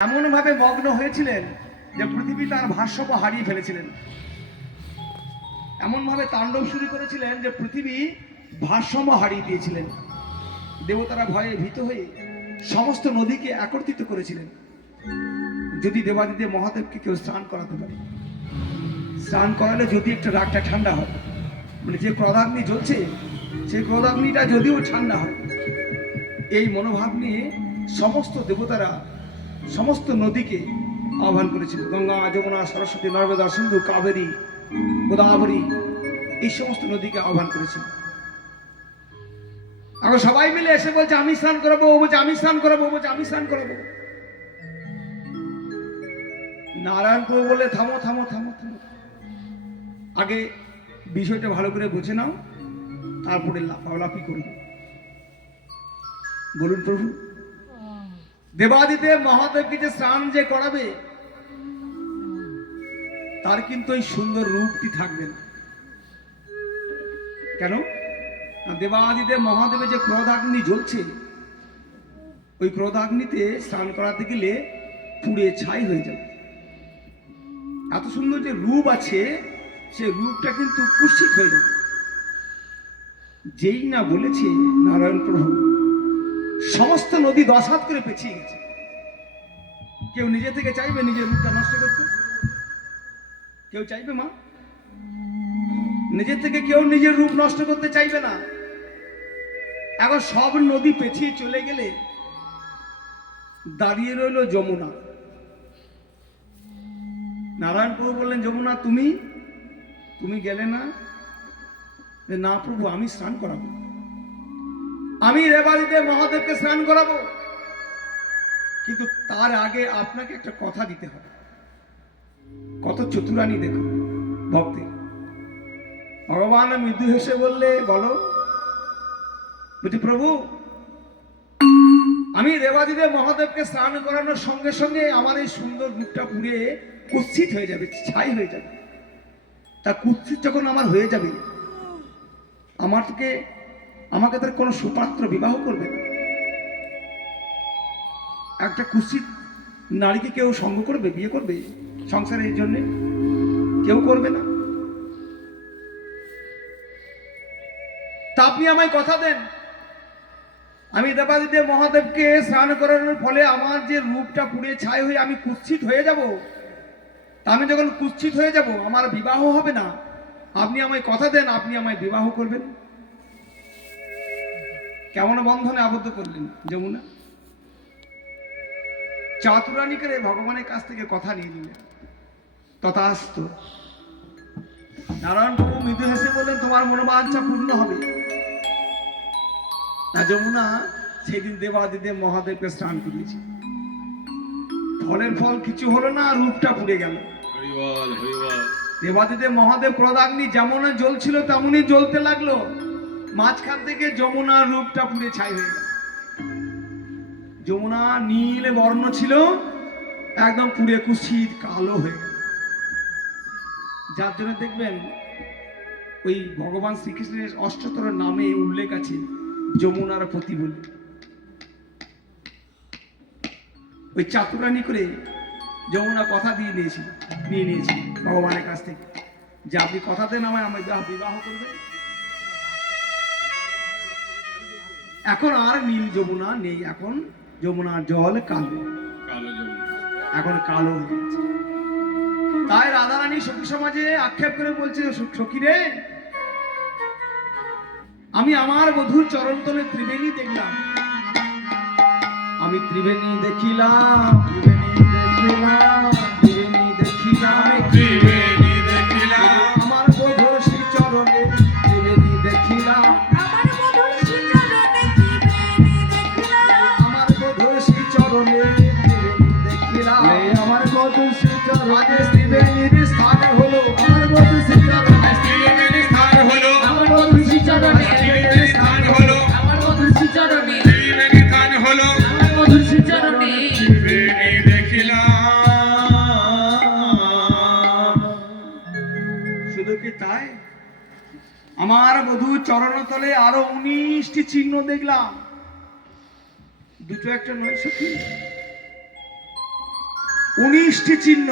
এমন ভাবে মগ্ন হয়েছিলেন যে পৃথিবী তার ভাষ্যকে হারিয়ে ফেলেছিলেন। এমন ভাবে তাণ্ডব শুরু করেছিলেন যে পৃথিবী ভারসাম্য হারিয়ে দিয়েছিলেন। দেবতারা ভয়ে ভীত হয়ে সমস্ত নদীকে একত্রিত করেছিলেন, যদি দেবাদিদেব মহাদেবকে কেউ স্নান করাতে পারে। স্নান করালে যদি একটা রাগটা ঠান্ডা হয়, মানে যে ক্রোধাগ্নি জ্বলছে সেই ক্রোধাগ্নিটা যদিও ঠান্ডা হয়, এই মনোভাব নিয়ে সমস্ত দেবতারা সমস্ত নদীকে আহ্বান করেছিল। গঙ্গা, যমুনা, সরস্বতী, নর্মদা, সিন্ধু, কাবেরী, গোদাবরী, এই সমস্ত নদীকে আহ্বান করেছিল। এখন সবাই মিলে এসে বলছে আমি স্নান করাবো, ও বলছে আমি স্নান করাবো, ও বলছে আমি স্নান করাবো। নারায়ণ প্রভু বলে থামো থামো থামো থামো, আগে বিষয়টা ভালো করে বুঝে নাও, তারপরে লাফালাফি করবে। বলুন প্রভু, দেবাদিদেব মহাদেবকে যে স্নান যে করাবে তার কিন্তু এই সুন্দর রূপটি থাকবে না। কেন? দেবাদিদেব মহাদেবের যে ক্রোধাগ্নি জ্বলছে, ওই ক্রোধাগ্নিতে স্নান করাতে গেলে পুড়ে ছাই হয়ে যাবে। এত সুন্দর যে রূপ আছে, সে রূপটা কিন্তু কুৎসিত হয়ে যাবে। যেই না বলেছে নারায়ণ প্রভু, সমস্ত নদী 10 হাত করে পেছিয়ে গেছে। কেউ নিজে থেকে চাইবে নিজের রূপটা নষ্ট করতে? কেউ চাইবে মা? নিজের থেকে কেউ নিজের রূপ নষ্ট করতে চাইবে না। এখন সব নদী পেছিয়ে চলে গেলে দাঁড়িয়ে রইল যমুনা। নারায়ণ প্রভু বললেন, যমুনা তুমি তুমি গেলে না? না প্রভু, আমি স্নান করাবো, আমি দেবাদিদেব মহাদেবকে স্নান করাবো, কিন্তু তার আগে আপনাকে একটা কথা দিতে হবে। কত চতুরানি দেখো ভক্তি। ভগবান মৃদু হেসে বললে, বলো। বলছি প্রভু, আমি দেবাদিদেব মহাদেবকে স্নান করানোর সঙ্গে সঙ্গে আমার এই সুন্দর রূপটা পুড়ে কুৎসিত হয়ে যাবে, ছাই হয়ে যাবে। তা কুৎসিত যখন আমার হয়ে যাবে, আমাকে তার কোনো সুপাত্র বিবাহ করবে না। একটা কুৎসিত নারীকে কেউ সঙ্গ করবে, বিয়ে করবে সংসারের জন্য? কেউ করবে না। তা আপনি আমায় কথা দেন, আমি দেবাদিদেব মহাদেবকে স্নান করানোর ফলে আমার যে রূপটা পুড়ে ছাই হয়ে আমি কুৎসিত হয়ে যাব, তা আমি যখন কুৎসিত হয়ে যাব আমার বিবাহ হবে না। আপনি আমায় কথা দেন, আপনি আমায় বিবাহ করবেন। কেমন বন্ধনে আবদ্ধ করলেন যমুনা। চাতুরানী করে ভগবানের কাছ থেকে কথা নিয়ে নিলেন। তথাস্তু। নারায়ণ প্রভু মৃদু হেসে বললেন, তোমার মনোবাঞ্ছা পূর্ণ হবে। না যমুনা, সেদিন দেবাদিদেব মহাদেবকে স্নান করিয়েছি, ফলের ফল কিছু হলো না, রূপটা পুড়ে গেল। দেবাদিদেব মহাদেব ক্রোধাগ্নি যেমন জ্বলছিল তেমনই জ্বলতে লাগলো, মাঝখান থেকে যমুনার রূপটা পুড়ে ছাই হয়ে গেল। যমুনা নীল বর্ণ ছিল, একদম পুড়ে কুৎসিত কালো হয়ে গেল। যার জন্য দেখবেন ওই ভগবান শ্রীকৃষ্ণের অষ্টতর নামে উল্লেখ আছে যমুনার পতি বলে। ওই চাতুরানি করে যমুনা কথা নিয়ে নিয়েছি ভগবানের কাছ থেকে, যে আপনি কথা দেন আমায় বিবাহ করবেন। এখন আর নীল যমুনা নেই, এখন যমুনার জল কালো, এখন কালো হয়ে গেছে। তাই রাধারানী সখী সমাজে আক্ষেপ করে বলছে, সখী রে, আমি আমার বধূর চরণতলে ত্রিবেণী দেখলাম, আমি ত্রিবেণী দেখিলাম, ত্রিবেণী দেখিলাম, ত্রিবেণী দেখিলাম, ত্রিবেণী দেখিলাম, আমার বধূর শ্রী চরণে ত্রিবেণী দেখিলাম, আমার বধূর শ্রী চরণে ত্রিবেণী দেখিলাম, আমার বধূর শ্রী চরণে ত্রিবেণী দেখিলাম, আমার বধূর শ্রী চরণে ত্রিবেণীর স্থান হলো, আমার বধূর শ্রী চরণে ত্রিবেণীর স্থান হলো, আমার বধূর শ্রী চরণে ত্রিবেণীর স্থান হলো, আমার বধূর শ্রী চরণে ত্রিবেণীর স্থান হলো, আমার বধূর শ্রী চরণে ত্রিবেণী দেখিলাম। শুধু কি তাই, আমার বধূর চরণতলে আরো 19টি চিহ্ন দেখলাম, দুটো একটা নয় সখী, 19টি চিহ্ন,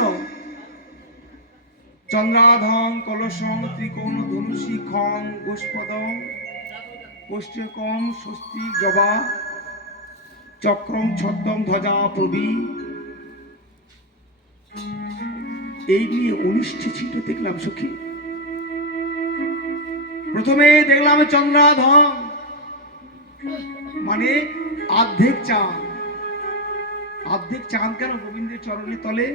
চন্দ্রাধং কলসং ত্রিকোণ ধনুষী খং গোষ্পদং কোষ্ঠকং স্বস্তি জবা চক্রং ছদ্মং ধ্বজা প্রবী, এই নিয়ে 19টি চিহ্ন দেখলাম সখী। প্রথমে দেখলাম চন্দ্রাধং, মানে অর্ধেক চাঁদ। অর্ধেক চাঁদ কেন গোবিন্দের চরণের তলে?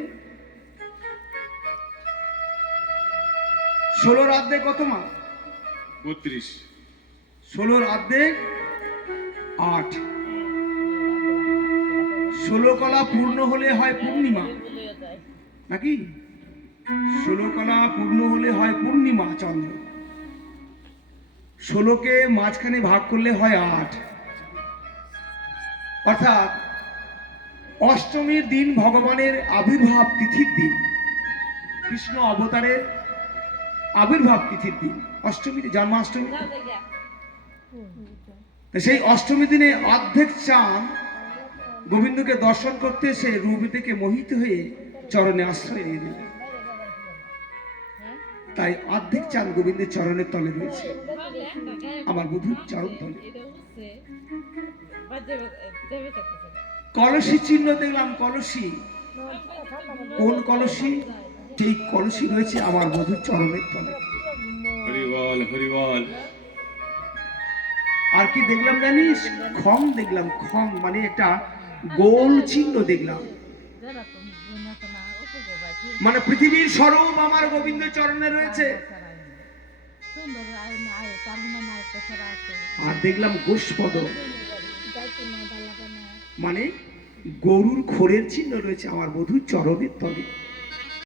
16 অর্ধেক কত মা? 32। 16 অর্ধেক 8। 16 কলা পূর্ণ হলে হয় পূর্ণিমা, নাকি? 16 কলা পূর্ণ হলে হয় পূর্ণিমা চন্দ্র। 16কে মাঝখানে ভাগ করলে হয় 8, অর্থাৎ অষ্টমীর দিন ভগবানের আবির্ভাব তিথির দিন, কৃষ্ণ অবতারের আবির্ভাব তিথির দিন, অষ্টমীতে জন্মাষ্টমী। সেই অষ্টমী দিনে অর্ধেক চাঁদ গোবিন্দকে দর্শন করতে এসে রূপ থেকে মোহিত হয়ে চরণে আশ্রয় নিয়ে দিলেন। তাই অর্ধেক চাঁদ গোবিন্দের চরণের তলে রয়েছে, আমার বধূর চরণ তলে। কলসি চিহ্ন দেখলাম, কলসি। কোন কলসি? সেই কলসি রয়েছে আমার বধূর চরণের তলে। হরি বল, হরি বল। আর কি দেখলাম জানিস? খং দেখলাম, খং মানে একটা গোল চিহ্ন দেখলাম, মানে পৃথিবীর স্বরূপ আমার গোবিন্দের চরণে রয়েছে। আর দেখলাম গোষ্পদ, মানে গরুর খোরের চিহ্ন রয়েছে আমার বধূর চরণের তলে।